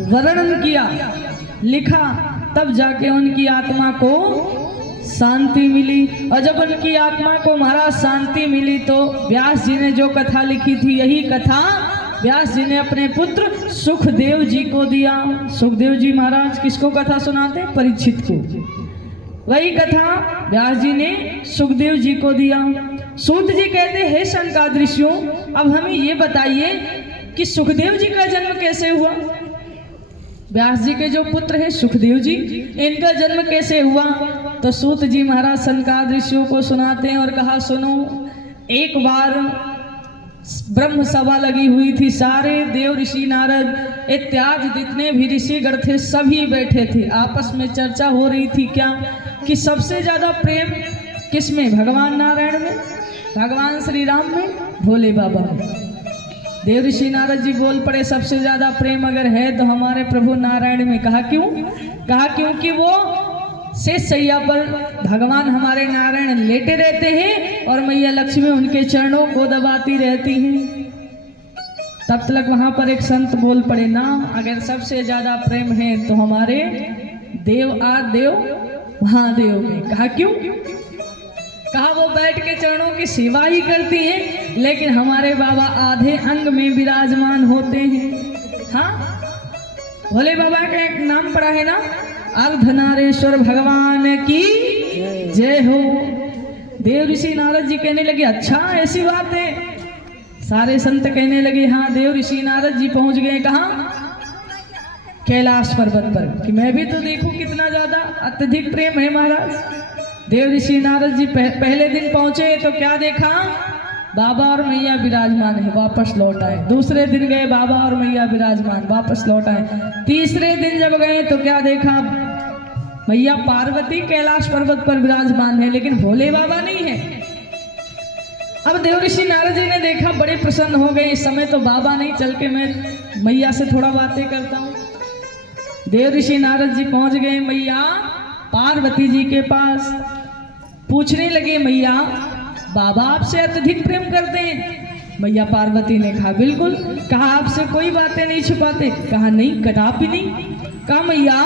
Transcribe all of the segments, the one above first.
वर्णन किया, लिखा, तब जाके उनकी आत्मा को शांति मिली। और जब उनकी आत्मा को महाराज शांति मिली तो व्यास जी ने जो कथा लिखी थी, यही कथा व्यास जी ने अपने पुत्र सुखदेव जी को दिया। सुखदेव जी महाराज किसको कथा सुनाते? परीक्षित को। वही कथा व्यास जी ने सुखदेव जी को दिया। सूत जी कहते, हे शनकादिऋषियों, अब हमें ये बताइए कि सुखदेव जी का जन्म कैसे हुआ? व्यास जी के जो पुत्र हैं सुखदेव जी, इनका जन्म कैसे हुआ? तो सूत जी महाराज शनकादिऋषियों को सुनाते हैं और कहा, सुनो, एक बार ब्रह्म सभा लगी हुई थी, सारे देव ऋषि नारद इत्यादि जितने भी ऋषिगण थे सभी बैठे थे। आपस में चर्चा हो रही थी क्या कि सबसे ज्यादा प्रेम किसमें? भगवान नारायण में, भगवान श्री राम में, भोले बाबा में। देव ऋषि नारद जी बोल पड़े, सबसे ज्यादा प्रेम अगर है तो हमारे प्रभु नारायण में। कहा क्यों? कहा क्योंकि वो शेष शैया पर भगवान हमारे नारायण लेटे रहते हैं और मैया लक्ष्मी उनके चरणों को दबाती रहती हैं। तब तक वहां पर एक संत बोल पड़े, ना, अगर सबसे ज्यादा प्रेम है तो हमारे देव महादेव में। कहा क्यों? कहा वो बैठ के चरणों की सेवा ही करती हैं, लेकिन हमारे बाबा आधे अंग में विराजमान होते हैं। हाँ, भोले बाबा का एक नाम पड़ा है ना, अर्धनारेश्वर भगवान की जय हो। देव ऋषि नारद जी कहने लगे, अच्छा ऐसी बात है? सारे संत कहने लगे, हाँ। देव ऋषि नारद जी पहुंच गए कहाँ? कैलाश पर्वत पर, कि मैं भी तो देखूं कितना ज्यादा अत्यधिक प्रेम है महाराज। देव ऋषि नारद जी पहले दिन पहुंचे तो क्या देखा? बाबा और मैया विराजमान है, वापस लौट आए। दूसरे दिन गए, बाबा और मैया विराजमान, वापस लौट आए। तीसरे दिन जब गए तो क्या देखा? मैया पार्वती कैलाश पर्वत पर विराजमान है, लेकिन भोले बाबा नहीं है। अब देव ऋषि नारद जी ने देखा, बड़े प्रसन्न हो गए। इस समय तो बाबा नहीं, चल के मैं मैया से थोड़ा बातें करता हूँ। देव ऋषि नारद जी पहुंच गए मैया पार्वती जी के पास। पूछने लगे, मैया बाबा आपसे अत्यधिक प्रेम करते हैं? मैया पार्वती ने कहा, बिल्कुल। कहा, आपसे कोई बातें नहीं छुपाते? कहा, नहीं, कदापि नहीं। कहा, मैया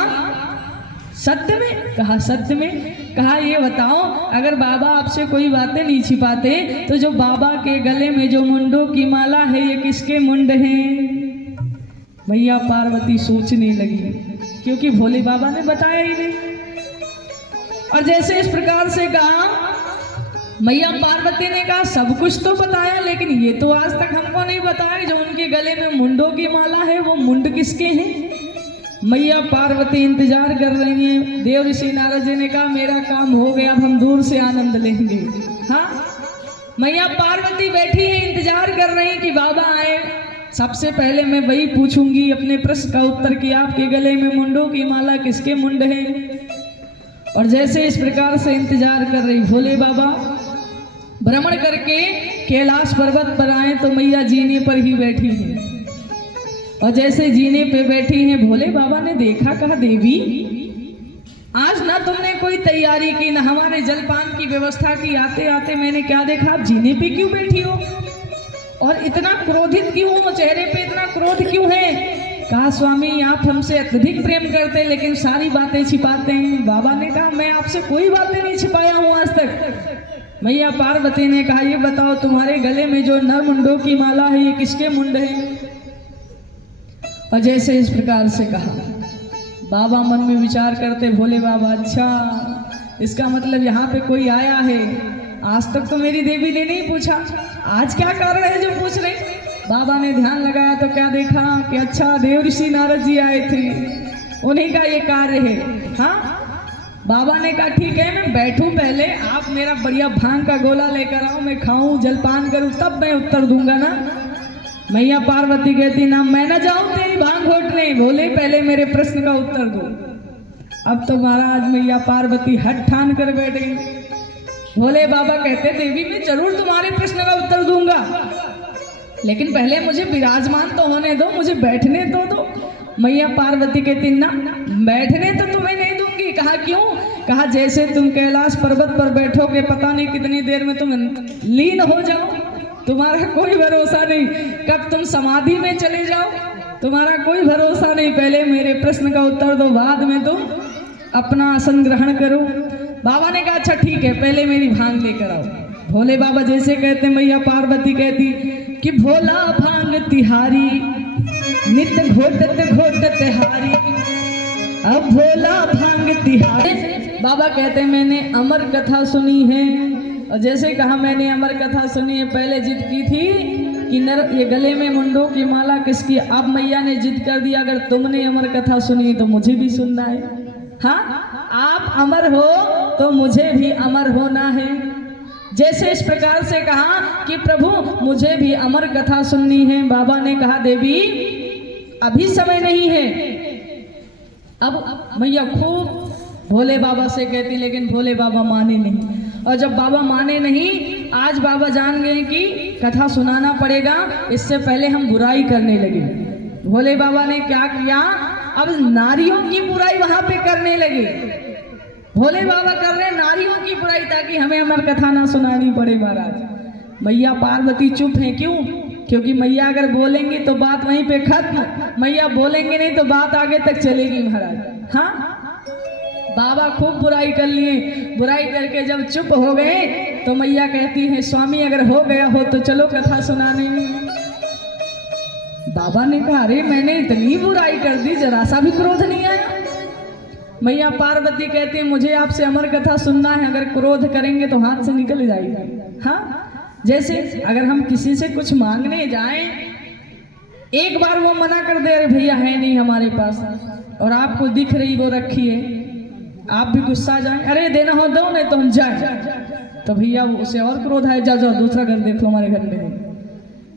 सत्य में? कहा, सत्य में। कहा, ये बताओ, अगर बाबा आपसे कोई बातें नहीं छिपाते तो जो बाबा के गले में जो मुंडों की माला है, ये किसके मुंड हैं? मैया पार्वती सोचने लगी, क्योंकि भोले बाबा ने बताया ही नहीं। और जैसे इस प्रकार से कहा, मैया पार्वती ने कहा, सब कुछ तो बताया, लेकिन ये तो आज तक हमको नहीं बताया जो उनके गले में मुंडों की माला है, वो मुंड किसके हैं? मैया पार्वती इंतजार कर रही हैं। देव ऋषि नारद जी ने कहा, मेरा काम हो गया, अब हम दूर से आनंद लेंगे। हाँ, मैया पार्वती बैठी है, इंतजार कर रही कि बाबा आए। सबसे पहले मैं वही पूछूंगी अपने प्रश्न का उत्तर कि आपके गले में मुंडों की माला किसके मुंड है? और जैसे इस प्रकार से इंतजार कर रही, भोले बाबा भ्रमण करके कैलाश पर्वत पर आए तो मैया जीने पर ही बैठी है। और जैसे जीने पे बैठी हैं, भोले बाबा ने देखा, कहा, देवी आज ना तुमने कोई तैयारी की, ना हमारे जलपान की व्यवस्था की। आते आते मैंने क्या देखा, आप जीने पे क्यों बैठी हो और इतना क्रोधित क्यों हो? चेहरे पे इतना क्रोध क्यों है? कहा, स्वामी आप हमसे अत्यधिक प्रेम करते हैं, लेकिन सारी बातें छिपाते हैं। बाबा ने कहा, मैं आपसे कोई बातें नहीं छिपाया हूँ आज तक। मैया पार्वती ने कहा, ये बताओ, तुम्हारे गले में जो नर मुंडों की माला है, ये किसके मुंड है? और जैसे इस प्रकार से कहा, बाबा मन में विचार करते, भोले बाबा, अच्छा इसका मतलब यहाँ पे कोई आया है। आज तक तो मेरी देवी ने नहीं पूछा, आज क्या कारण है जो पूछ रहे? बाबा ने ध्यान लगाया तो क्या देखा कि अच्छा देव ऋषि नारद जी आए थे, उन्हीं का ये कार्य है। हाँ, बाबा ने कहा, ठीक है, मैं बैठूं, पहले आप मेरा बढ़िया भांग का गोला लेकर आओ, मैं खाऊं, जलपान करूं, तब मैं उत्तर दूंगा ना। मैया पार्वती कहती, ना मैं ना जाऊं तेरी भांग घोटने, बोले पहले मेरे प्रश्न का उत्तर दो। अब तो महाराज मैया पार्वती हट ठान कर बैठ गई। भोले बाबा कहते, देवी मैं जरूर तुम्हारे प्रश्न का उत्तर दूंगा, लेकिन पहले मुझे विराजमान तो होने दो, मुझे बैठने तो दो। मैया पार्वती कहती, ना बैठने तो तुम्हें नहीं दूंगी। कहा, क्यों? कहा, जैसे तुम कैलाश पर्वत पर बैठोगे, पता नहीं कितनी देर में तुम लीन हो जाओ, तुम्हारा कोई भरोसा नहीं, कब तुम समाधि में चले जाओ, तुम्हारा कोई भरोसा नहीं, पहले मेरे प्रश्न का उत्तर दो, बाद में तुम अपना आसन ग्रहण करो। बाबा ने कहा अच्छा ठीक है, पहले मेरी भांग लेकर आओ। भोले बाबा जैसे कहते, मैया पार्वती कहती कि भोला भांग तिहारी नित घोटत घोटत हारी, अब भोला भांग तिहारी। बाबा कहते मैंने अमर कथा सुनी है, और जैसे कहा मैंने अमर कथा सुनी है, पहले जिद की थी कि नर ये गले में मुंडों की माला किसकी, अब मैया ने जिद कर दिया अगर तुमने अमर कथा सुनी तो मुझे भी सुनना है। हाँ, आप अमर हो तो मुझे भी अमर होना है। जैसे इस प्रकार से कहा कि प्रभु मुझे भी अमर कथा सुननी है। बाबा ने कहा देवी अभी समय नहीं है। अब मैया खूब भोले बाबा से कहती, लेकिन भोले बाबा माने नहीं। और जब बाबा माने नहीं, आज बाबा जान गए कि कथा सुनाना पड़ेगा, इससे पहले हम बुराई करने लगे। भोले बाबा ने क्या किया, अब नारियों की बुराई वहां पे करने लगे। भोले बाबा कर रहे नारियों की बुराई ताकि हमें अमर कथा ना सुनानी पड़े। महाराज मैया पार्वती चुप है, क्यों? क्योंकि मैया अगर बोलेंगी तो बात वहीं पे खत्म, मैया बोलेंगे नहीं तो बात आगे तक चलेगी। महाराज हाँ, बाबा खूब बुराई कर लिए। बुराई करके जब चुप हो गए तो मैया कहती है स्वामी अगर हो गया हो तो चलो कथा सुनाने में। बाबा ने कहा अरे मैंने इतनी बुराई कर दी, जरा सा भी क्रोध नहीं आया। मैया पार्वती कहती है मुझे आपसे अमर कथा सुनना है, अगर क्रोध करेंगे तो हाथ से निकल जाएगा। हाँ, जैसे अगर हम किसी से कुछ मांगने जाएं, एक बार वो मना कर दे अरे भैया है नहीं हमारे पास, और आपको दिख रही वो रखी है, आप भी गुस्सा जाए अरे देना हो दो नहीं तो हम जाए, तो भैया उसे और क्रोध है, जाओ दूसरा घर देख लो हमारे घर में।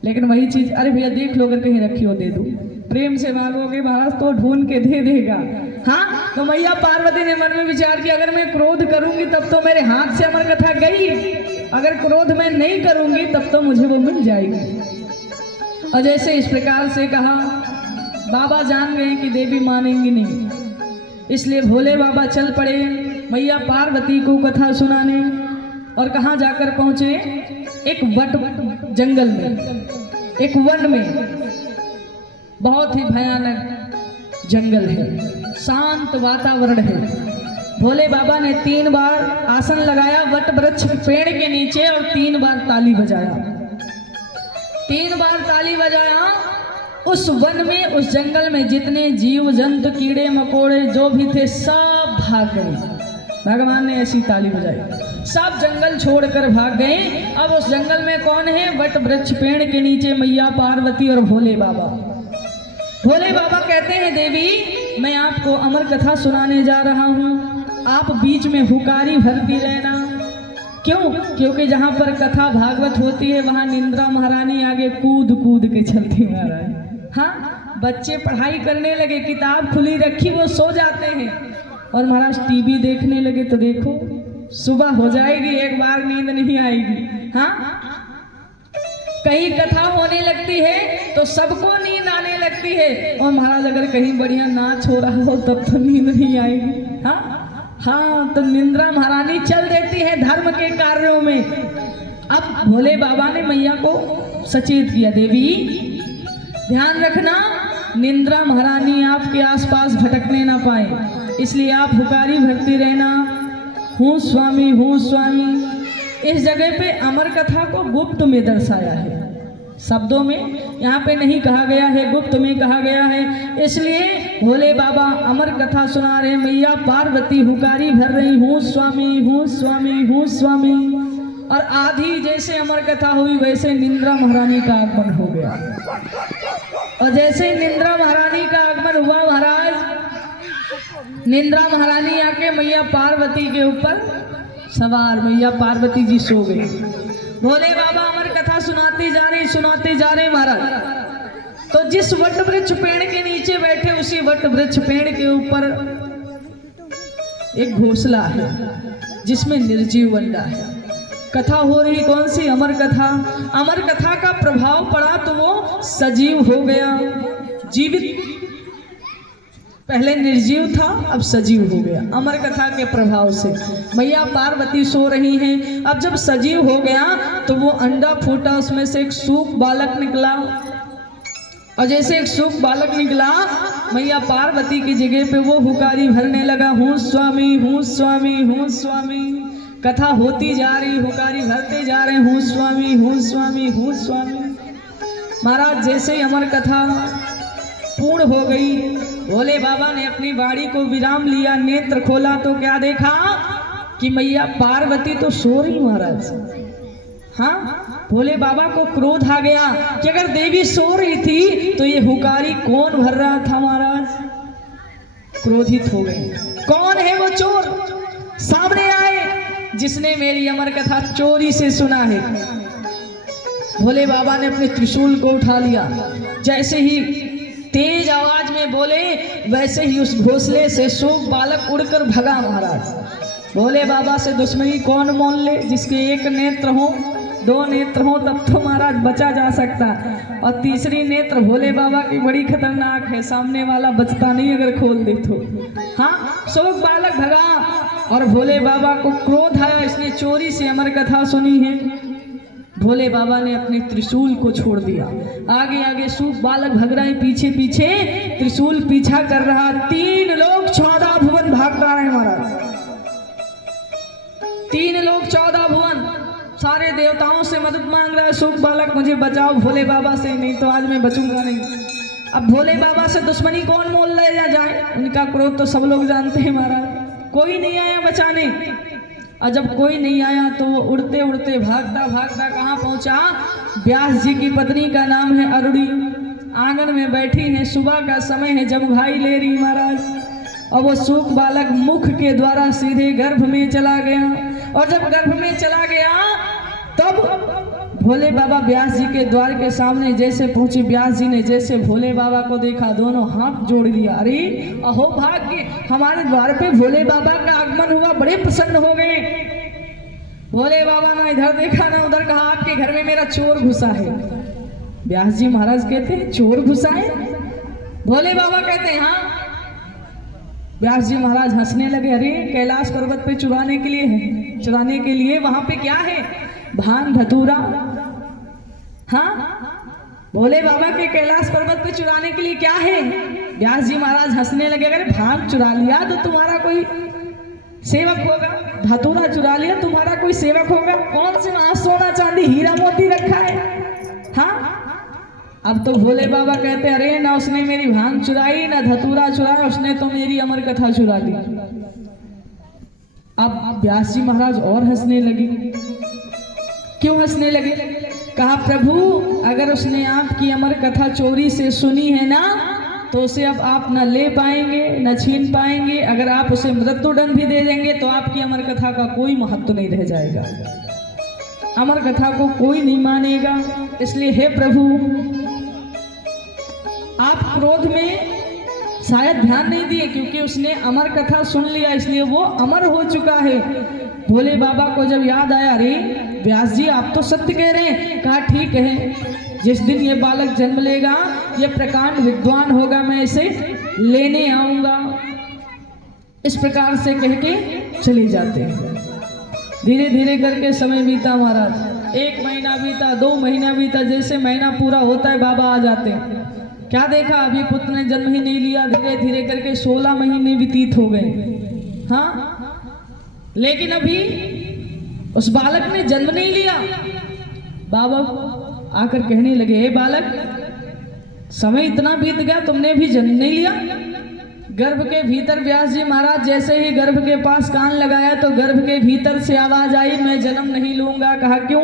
लेकिन वही चीज अरे भैया देख लो अगर कहीं रखी हो दे दो, प्रेम से मांगोगे महाराज तो ढूंढ के दे देगा। हाँ, तो मैया पार्वती ने मन में विचार किया अगर मैं क्रोध करूंगी तब तो मेरे हाथ से अमर कथा गई, अगर क्रोध मैं नहीं करूंगी तब तो मुझे वो मिल जाएगी। और जैसे इस प्रकार से कहा, बाबा जान गए कि देवी मानेंगी नहीं, इसलिए भोले बाबा चल पड़े मैया पार्वती को कथा सुनाने। और कहाँ जाकर पहुंचे, एक वट जंगल में, एक वन में, बहुत ही भयानक जंगल है, शांत वातावरण है। भोले बाबा ने 3 बार आसन लगाया वट वृक्ष पेड़ के नीचे और 3 बार ताली बजाया। 3 बार ताली बजाया। उस वन में, उस जंगल में जितने जीव जंतु कीड़े मकोड़े जो भी थे सब भाग गए। भगवान ने ऐसी ताली बजाई, सब जंगल छोड़कर भाग गए। अब उस जंगल में कौन है, वट वृक्ष पेड़ के नीचे मैया पार्वती और भोले बाबा। भोले बाबा कहते हैं देवी मैं आपको अमर कथा सुनाने जा रहा हूँ, आप बीच में हुकारी भरती लेना। क्यों? क्योंकि जहाँ पर कथा भागवत होती है वहाँ निंद्रा महारानी आगे कूद कूद के चलती महाराज। हाँ, बच्चे पढ़ाई करने लगे, किताब खुली रखी वो सो जाते हैं, और महाराज टीवी देखने लगे तो देखो सुबह हो जाएगी, एक बार नींद नहीं आएगी। हाँ, कहीं कथा होने लगती है तो सबको नींद आने लगती है, और महाराज अगर कहीं बढ़िया नाच हो रहा हो तब तो नींद नहीं आएगी। हाँ हाँ, तो निंद्रा महारानी चल देती है धर्म के कार्यों में। अब भोले बाबा ने मैया को सचेत किया, देवी ध्यान रखना निंद्रा महारानी आपके आसपास भटकने ना पाए, इसलिए आप हुकारी भरती रहना, हूँ स्वामी हूँ स्वामी। इस जगह पे अमर कथा को गुप्त में दर्शाया है, शब्दों में यहाँ पे नहीं कहा गया है, गुप्त में कहा गया है। इसलिए भोले बाबा अमर कथा सुना रहे, मैया पार्वती हुकारी भर रही, हूँ स्वामी हूँ स्वामी हूँ स्वामी। और आधी जैसे अमर कथा हुई वैसे निंद्रा महारानी का आगमन हो गया। और जैसे निंद्रा महारानी का आगमन हुआ महाराज, निंद्रा महारानी आके मैया पार्वती के ऊपर सवार, मैया पार्वती जी सो गए। भोले बाबा अमर कथा सुनाते जा रहे महाराज। तो जिस वट वृक्ष पेड़ के नीचे बैठे उसी वट वृक्ष पेड़ के ऊपर एक घोंसला है जिसमें निर्जीव अंडा है। कथा हो रही कौन सी, अमर कथा। अमर कथा का प्रभाव पड़ा तो वो सजीव हो गया, जीवित, पहले निर्जीव था अब सजीव हो गया अमर कथा के प्रभाव से। मैया पार्वती सो रही हैं, अब जब सजीव हो गया तो वो अंडा फूटा, उसमें से एक सूप बालक निकला, और जैसे एक सुख बालक निकला, मैया पार्वती की जगह पे वो हुकारी भरने लगा, हूँ स्वामी हूँ स्वामी हूँ स्वामी। कथा होती जा रही, हुकारी भरते जा रहे, हूँ स्वामी हूँ स्वामी हूँ स्वामी। महाराज जैसे ही अमर कथा पूर्ण हो गई, भोले बाबा ने अपनी वाणी को विराम लिया, नेत्र खोला तो क्या देखा कि मैया पार्वती तो सो रही। महाराज हाँ, भोले बाबा को क्रोध आ गया कि अगर देवी सो रही थी तो ये हुकारी कौन भर रहा था। महाराज क्रोधित हो गए, कौन है वो चोर, सामने आए जिसने मेरी अमर कथा चोरी से सुना है। भोले बाबा ने अपने त्रिशूल को उठा लिया, जैसे ही तेज आवाज में बोले वैसे ही उस घोंसले से सूप बालक उड़कर भगा। महाराज भोले बाबा से दुश्मनी कौन मोल ले, जिसके एक नेत्र हो, दो नेत्र हो तब तो महाराज बचा जा सकता, और तीसरी नेत्र भोले बाबा की बड़ी खतरनाक है, सामने वाला बचता नहीं अगर खोल दे तो। हाँ, सूप बालक भगा और भोले बाबा को क्रोध आया, इसने चोरी से अमर कथा सुनी है। भोले बाबा ने अपने त्रिशूल को छोड़ दिया, आगे आगे सूप बालक भग रहे, पीछे पीछे त्रिशूल पीछा कर रहा। 3 लोग 14 भुवन भाग रहे हैं। महाराज 3 लोग 14 भुवन, सारे देवताओं से मदद मांग रहा है, सूप बालक मुझे बचाओ भोले बाबा से, नहीं तो आज मैं बचूंगा नहीं। अब भोले बाबा से दुश्मनी कौन मोल ले जाए, उनका क्रोध तो सब लोग जानते हैं। महाराज कोई नहीं आया बचाने, और जब कोई नहीं आया तो वो उड़ते उड़ते भागता भागता कहाँ पहुंचा। व्यास जी की पत्नी का नाम है अरुणी, आंगन में बैठी है, सुबह का समय है, जमघाई ले रही। महाराज और वो सूप बालक मुख के द्वारा सीधे गर्भ में चला गया, और जब गर्भ में चला गया तब भोले बाबा व्यास जी के द्वार के सामने जैसे पहुंचे, व्यास जी ने जैसे भोले बाबा को देखा, दोनों हाथ जोड़ दिया, अरे अहो भाग्य, हमारे द्वार पे भोले बाबा का आगमन हुआ, बड़े प्रसन्न हो गए। भोले बाबा ने इधर देखा ना उधर, कहा आपके घर में मेरा चोर घुसा है। व्यास जी महाराज कहते हैं चोर घुसा है? भोले बाबा कहते हैं हाँ। व्यास जी महाराज हंसने लगे, अरे कैलाश पर्वत पे चुराने के लिए है, चुराने के लिए वहां पे क्या है, भांग धतूरा। हाँ, भोले बाबा के कैलाश पर्वत पे चुराने के लिए क्या है? व्यास जी महाराज हंसने लगे, अगर भांग चुरा लिया तो तुम्हारा कोई सेवक होगा, धतूरा चुरा लिया तुम्हारा कोई सेवक होगा, कौन से वहां सोना चांदी हीरा मोती रखा है? हाँ, अब तो भोले बाबा कहते अरे ना उसने मेरी भांग चुराई ना धतूरा चुराया, उसने तो मेरी अमर कथा चुरा ली। अब व्यास जी महाराज और हंसने लगे। क्यों हंसने लगे? कहा प्रभु अगर उसने आपकी अमर कथा चोरी से सुनी है ना तो उसे अब आप न ले पाएंगे न छीन पाएंगे, अगर आप उसे मृत्युदंड भी दे देंगे तो आपकी अमर कथा का कोई महत्व नहीं रह जाएगा, अमर कथा को कोई नहीं मानेगा। इसलिए हे प्रभु आप क्रोध में शायद ध्यान नहीं दिए, क्योंकि उसने अमर कथा सुन लिया इसलिए वो अमर हो चुका है। भोले बाबा को जब याद आया, अरे व्यास जी आप तो सत्य कह रहे हैं। कहा ठीक है, जिस दिन ये बालक जन्म लेगा, ये प्रकांड विद्वान होगा, मैं इसे लेने आऊंगा। इस प्रकार से कह के चले जाते हैं। धीरे धीरे करके समय बीता महाराज, 1 महीना बीता, 2 महीना बीता, जैसे महीना पूरा होता है बाबा आ जाते हैं। क्या देखा, अभी पुत्र ने जन्म ही नहीं लिया। धीरे धीरे करके 16 महीने व्यतीत हो गए। हाँ, लेकिन अभी उस बालक ने जन्म नहीं लिया। बाबा आकर कहने लगे, हे बालक समय इतना बीत गया, तुमने भी जन्म नहीं लिया। गर्भ के भीतर व्यास जी महाराज जैसे ही गर्भ के पास कान लगाया तो गर्भ के भीतर से आवाज आई, मैं जन्म नहीं लूंगा। कहा क्यों?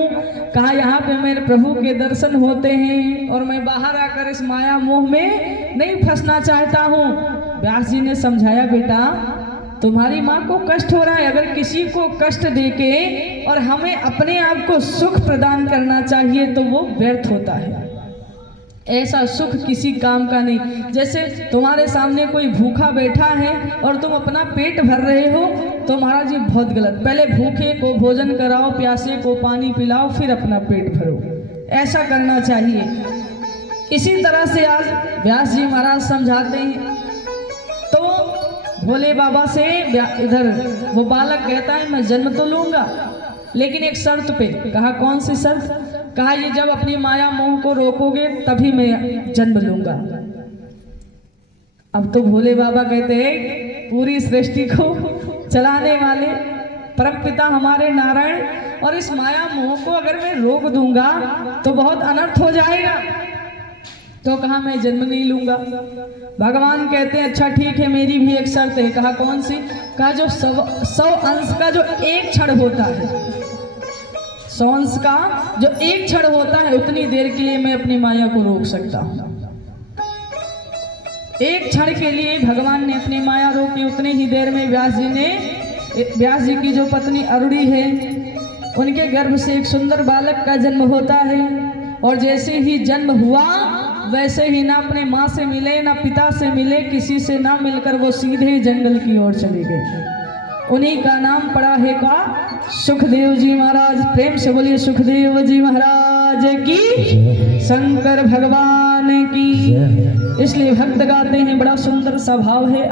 कहा यहाँ पे मेरे प्रभु के दर्शन होते हैं और मैं बाहर आकर इस माया मोह में नहीं फंसना चाहता हूँ। व्यास जी ने समझाया, बेटा तुम्हारी माँ को कष्ट हो रहा है, अगर किसी को कष्ट देके और हमें अपने आप को सुख प्रदान करना चाहिए तो वो व्यर्थ होता है। ऐसा सुख किसी काम का नहीं। जैसे तुम्हारे सामने कोई भूखा बैठा है और तुम अपना पेट भर रहे हो तो महाराज जी बहुत गलत। पहले भूखे को भोजन कराओ, प्यासे को पानी पिलाओ, फिर अपना पेट भरो, ऐसा करना चाहिए। इसी तरह से आज व्यास जी महाराज समझाते हैं। तो भोले बाबा से इधर वो बालक कहता है मैं जन्म तो लूंगा लेकिन एक शर्त पे। कहा कौन सी शर्त? कहा ये जब अपनी माया मोह को रोकोगे तभी मैं जन्म लूंगा। अब तो भोले बाबा कहते हैं पूरी सृष्टि को चलाने वाले परमपिता हमारे नारायण, और इस माया मोह को अगर मैं रोक दूंगा तो बहुत अनर्थ हो जाएगा। तो कहा मैं जन्म नहीं लूंगा। भगवान कहते हैं अच्छा ठीक है, मेरी भी एक शर्त है। कहा कौन सी? कहा जो 100 अंश का जो एक क्षण होता है, 100 अंश का जो एक क्षण होता है, उतनी देर के लिए मैं अपनी माया को रोक सकता हूं। एक क्षण के लिए भगवान ने अपनी माया रोकी। उतनी ही देर में व्यास जी की जो पत्नी अरुणी है, उनके गर्भ से एक सुंदर बालक का जन्म होता है। और जैसे ही जन्म हुआ वैसे ही ना अपने माँ से मिले ना पिता से मिले, किसी से ना मिलकर वो सीधे जंगल की ओर चले गए। उन्हीं का नाम पड़ा है का सुखदेव जी महाराज। प्रेम से बोलिए सुखदेव जी महाराज की, शंकर भगवान की। इसलिए भक्त गाते हैं, बड़ा सुंदर सा भाव है।